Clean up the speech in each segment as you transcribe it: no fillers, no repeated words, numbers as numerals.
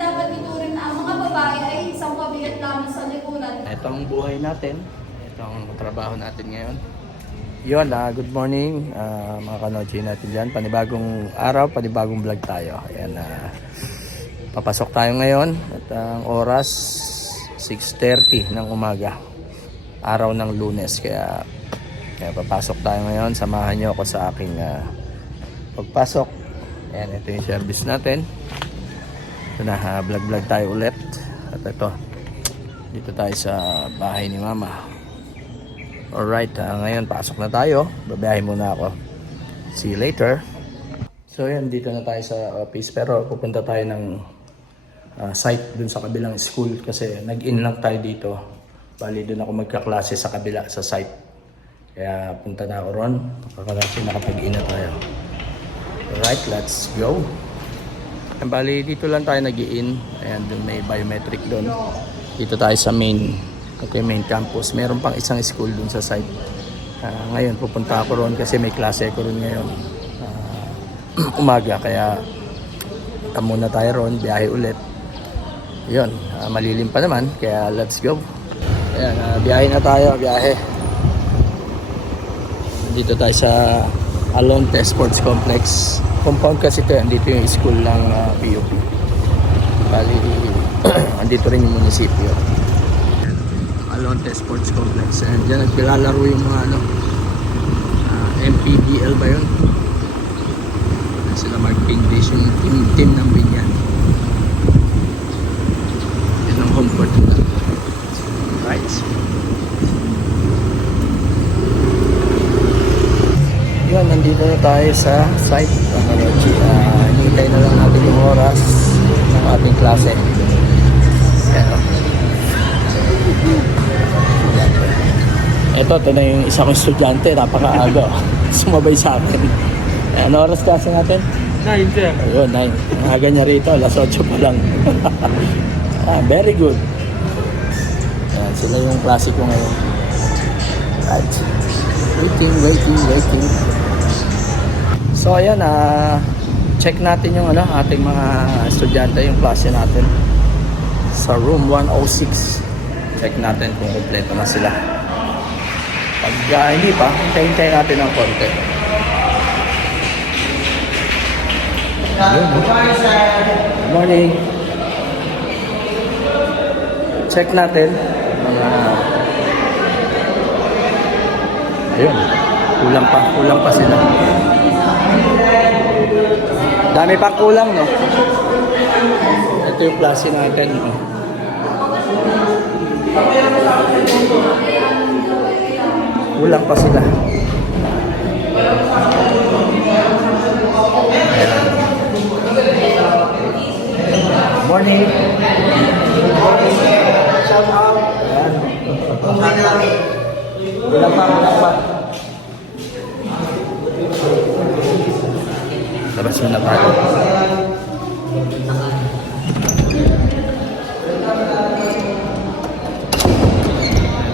dapat ituring na ang mga babae ay isang pabigat lamang sa lipunan. Ito ang buhay natin. Ito ang trabaho natin ngayon. Yun, good morning mga kanochi natin dyan. Panibagong araw, panibagong vlog tayo. Ayan, papasok tayo ngayon. At ang oras, 6:30 ng umaga. Araw ng Lunes. Kaya papasok tayo ngayon. Samahan nyo ako sa aking pagpasok. Ayan, ito yung service natin. Ito na, vlog tayo ulit. At ito, dito tayo sa bahay ni Mama. Alright, ngayon pasok na tayo. Babiyahin muna ako. See you later. So yan, dito na tayo sa office. Pero pupunta tayo ng site dun sa kabilang school. Kasi nag-in lang tayo dito. Bali dun ako magkaklase sa kabila sa site. Kaya punta na ako ron. Kasi nakapag-in na tayo. Alright, let's go. Bali dito lang tayo nag-in. Ayan, dun may biometric dun. Dito tayo sa main campus. Meron pang isang school dun sa site. Ngayon pupunta ako ron kasi may klase ko ron ngayon. Umaga, kaya muna tayo ron, biyahe ulit. Yun, malilim pa naman, kaya let's go. Ayan, biyahe na tayo, biyahe. Dito tayo sa Alonte Sports Complex. Compound kasi ito, dito yung school ng PUP. Bali, andito rin yung munisipyo. Alonte Sports Complex. And dyan nagpilalaro yung mga MPBL ba yun? Sila Mark English, yung team ng Binyan. Yan ang home court nila. Right. Yun, nandito na tayo sa site. Hinihintay na lang natin yung oras ng ating klase. Yan o. Ito na yung isa kong estudyante, napakaaga. Sumabay sa akin. Ano oras klase natin? 9, sir. Ayun, 9. Ang aga niya rito, alas 8 pa lang. Very good. Ayan, sila yung klase ko ngayon. Right. Waiting. So ayan, check natin yung ating mga estudyante, yung klase natin. Sa room 106. Check natin kung kompleto na sila. Pag hindi pa, hintayin natin ng konti. Good morning. Check natin mga ayun, kulang pa sila. Dami pa kulang, no? Ito yung klase natin, no? Kulang pa sila. Morning. Shout out. Kulang pa. Labas mo na tayo.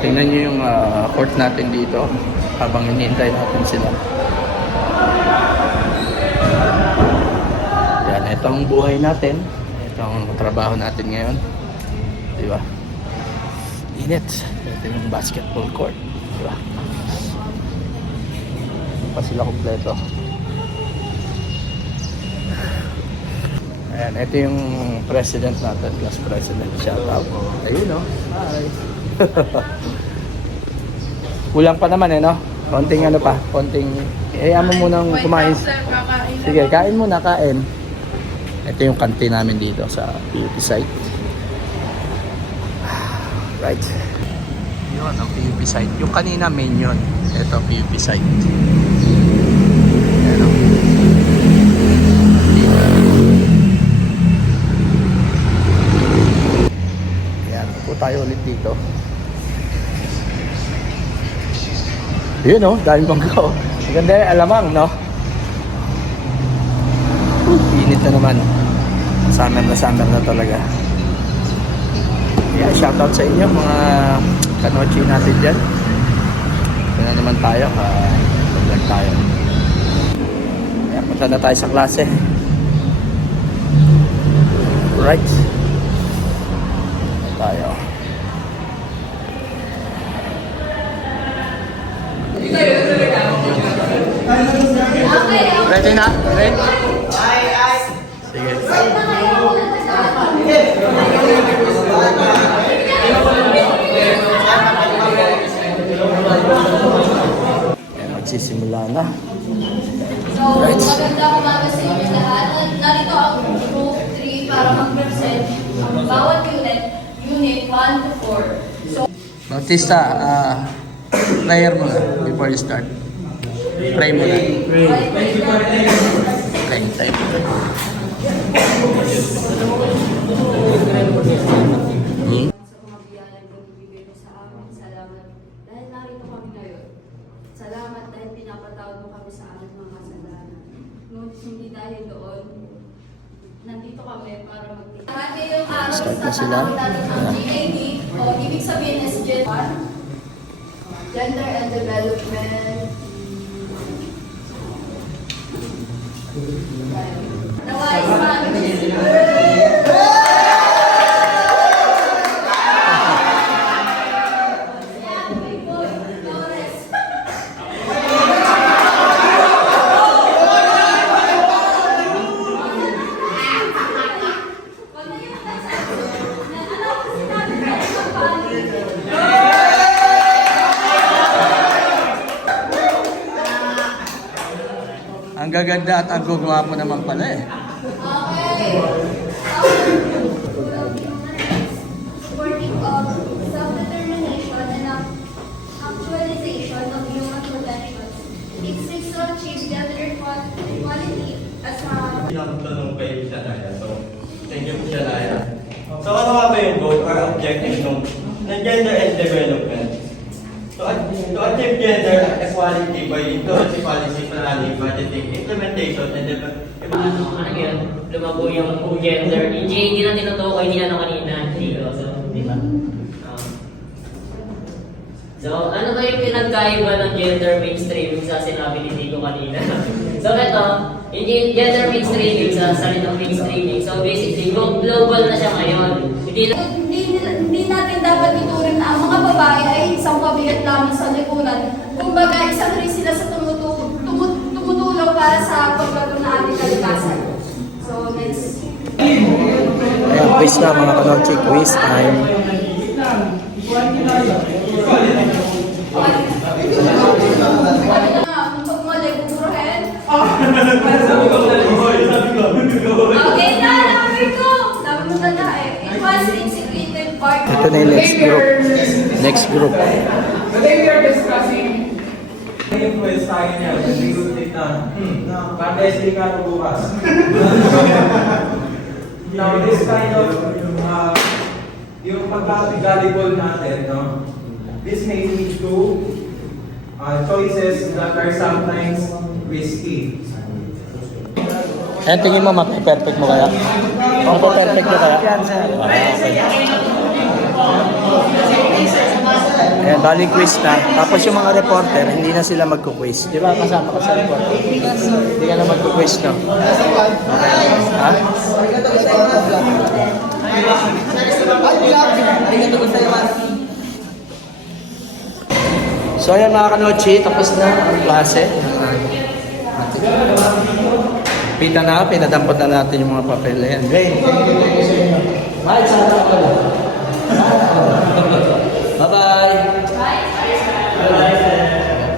Tingnan nyo yung court natin dito habang hinihintay natin sila. Yan, ito ang buhay natin. Ito ang trabaho natin ngayon. Diba? Init. Ito yung basketball court. Diba? Pa sila kompleto. Ayan, ito yung president natin, class president. Shout out. Ayun, no? Hi. Kulang pa naman no? Konting pa, konting mo munang kumain. Sige, kain muna, kain. Ito yung kantin namin dito sa PUP site. Right. Yun, ang PUP site. Yung kanina main yun. Ito, PUP site. Ayan o. Ayan, po tayo ulit dito. Yun o, daming bangko. Maganda yung alamang, no? Init na naman. Summer na talaga. Yeah, shoutout sa inyo mga kanochi natin dyan. Ito na naman tayo. Vlog tayo. Yeah, punta na tayo sa klase. Alright. Tayo. Okay, Ready na? Ready? Sige. Ayan, magsisimula na. So, magandang umaga sa inyo lahat. Narito ang group 3 para mag-present ang bawat unit 1 to 4. So, Bautista, prayer muna before you start. Pray muna. Pray time. sa mga biyayang binibigay mo sa amin, salamat. Dahil narito kami ngayon. Salamat dahil pinapatawad mo kami sa aming mga kasalanan. Ngunit hindi dahil doon, nandito kami para magtitipid. Hati yung araw Start na sa sila. tanawin natin ng GAD o ibig sabihin is Gen 1, Gender and Development. Nawais kami. Ang gaganda at ang gugwapo naman pala eh. Okay. Supporting of self-determination and actualization of human potentials. It seeks to achieve gender equality as a Tanong kay Shanaya. So, thank you, Shanaya. So, ano nga ba yung goal or objective ng gender and development? To achieve gender equality by inclusive policy planning, budgeting, implementation, and ano yun, lumago yung gender. Yung GAD na tinutukoy nila no kanina dito. So, di ba? So, ano ba yung pinagkaiba ng gender mainstreaming sa sinabi ni Tito kanina? So, ito, yung gender mainstreaming sa salitang mainstreaming. So, basically, global na siya ngayon. Hindi natin dapat ituring na ang mga babae ay isang pabigat lamang sa lipunan. Kumbaga, isang rin sila sa tumutulong para sa pagbago ng ating kalikasan. So, next. Ayan, quiz na mga kanochi. Quiz time. Ano na nga, kung mali, buburuhin. Okay na, namin ko! Sabi mo na eh. It was executive part. Ito na yung next group. Next group. Today we are discussing yung quiz tayo niya. Contest ka ito bukas. Now, this kind of yung pagkakatigalibol natin, no? This may lead to choices that are sometimes risky. Ayan, tingin mo, mape-perfect mo kaya? Mape-perfect mo kaya? Ayan, bali quiz na. Tapos yung mga reporter, hindi na sila magku-quiz. Di ba kasama ka sa reporter? Hindi ka na magku-quiz, no? Ha? So ayan mga kanochi, tapos na ang klase. Pita na, pinadampot na natin yung mga papel. Ayan, great. Bye, sana ako. Bye-bye.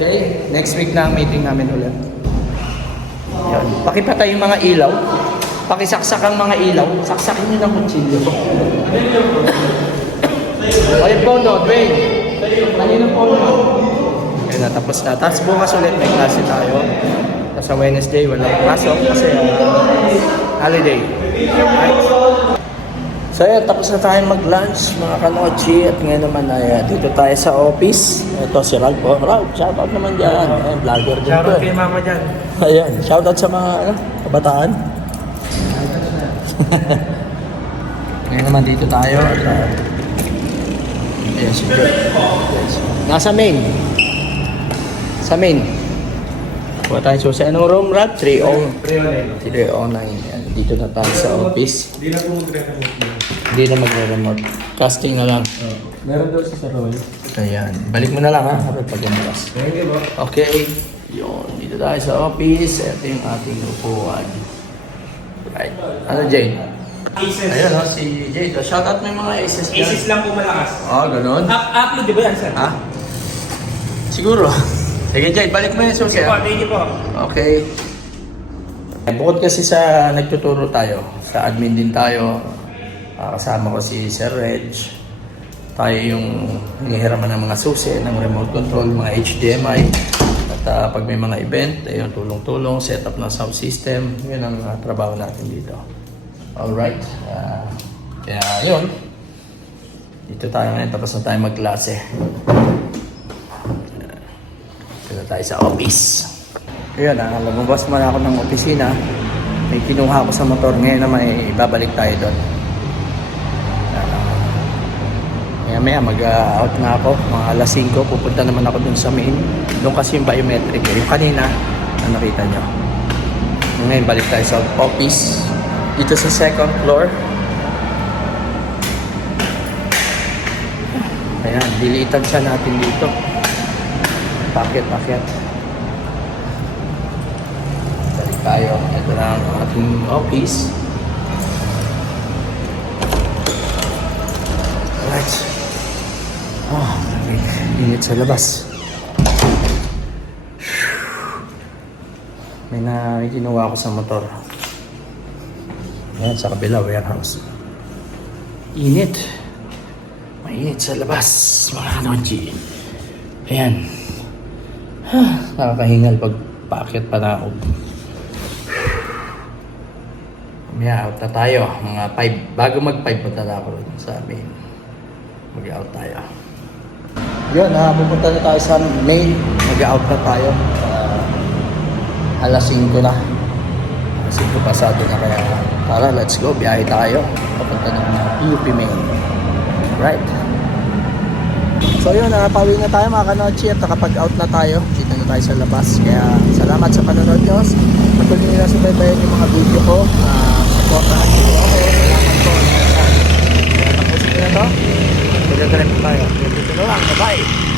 Okay, next week na ang meeting namin ulit. Yan. Pakipatay yung mga ilaw. Pakisaksak ang mga ilaw. Saksakin nyo ng kutsilyo. Ay, Pono, Dwayne. Kanino Pono? Okay na, tapos na. Tapos bukas ulit may klase tayo. Tapos sa Wednesday, walang pasok kasi holiday. Right? So yun, tapos na tayo mag-lunch mga kanochi. At ngayon naman ay dito tayo sa office. Ito si Ralph. Oh, Ralph, shoutout naman dyan. Ayan, vlogger din to. Shoutout kay mama dyan. Ayan, shoutout sa mga kabataan. Ngayon naman dito tayo. At, ayan si Jeff. Yes. Nasa main. Sa main. Kuha tayo susi. Anong room, Ralph? 309. Yan. Dito na tayo sa office. Hindi na po magre-remote yun. Hindi na magre-remote. Casting na lang. Meron daw si Sir Roy. Ayan. Balik mo na lang ha. Kapag pag-umbas. Thank you, bro. Okay. Yun. Dito tayo sa office. Ito yung ating upuan. Right. Ano, Jade? Aces. Ayan o, si Jade. Shoutout mo yung mga aces dyan. Aces lang po malakas. Ganun. Upload di ba yan, sir? Ha? Siguro. Sige, Jade. Balik mo yung susi. Po, thank you po. Okay. Bukod kasi sa nagtuturo tayo, sa admin din tayo, kasama ko si Sir Reg. Tayo yung hinihiraman ng mga susi, ng remote control, mga HDMI. At pag may mga event, ayun, tulong-tulong, setup ng sound system. Yun ang trabaho natin dito. Alright. Kaya yun. Dito tayo ngayon, tapos na tayo magklase. Dito na tayo sa office. Ayun, lumabas muna ako ng opisina. May kinuha ko sa motor ngayon na may ibabalik tayo doon. Maya mag-out na ako, mga alas 5, pupunta naman ako doon sa main. Doon kasi yung biometric yung kanina na nakita nyo. Ngayon balik tayo sa office. Dito sa second floor. Ayan, dilitan siya natin dito. Paket. Balik tayo. Ito na ang ating office. Alright. Init sa labas. May kinuha ako sa motor. Ayan, sa kabila, warehouse. Init. Mainit sa labas, mga kanonji. Ayan. Nakakahingal pag paakyat pa na ako. Mamaya, out na tayo. Mga 5. Bago mag 5, punta na ako sa amin. Mag-out tayo. Yun, pupunta na tayo sa main. Mag-out na tayo. Alas 5 na. Alas 5 pasado na kaya. Tara, let's go. Biyahe tayo. Papunta ng UP main. Right. So yun, pawi na tayo mga kanochi at nakapag-out na tayo. Dito na tayo sa labas. Kaya salamat sa panonood nyo. Patuloy nyo na subaybayan yung mga video ko. Supportahan nyo ako. Salamat po. Kaya tapusin ko na to. Magdadrive tayo. Dito na lang. Bye-bye.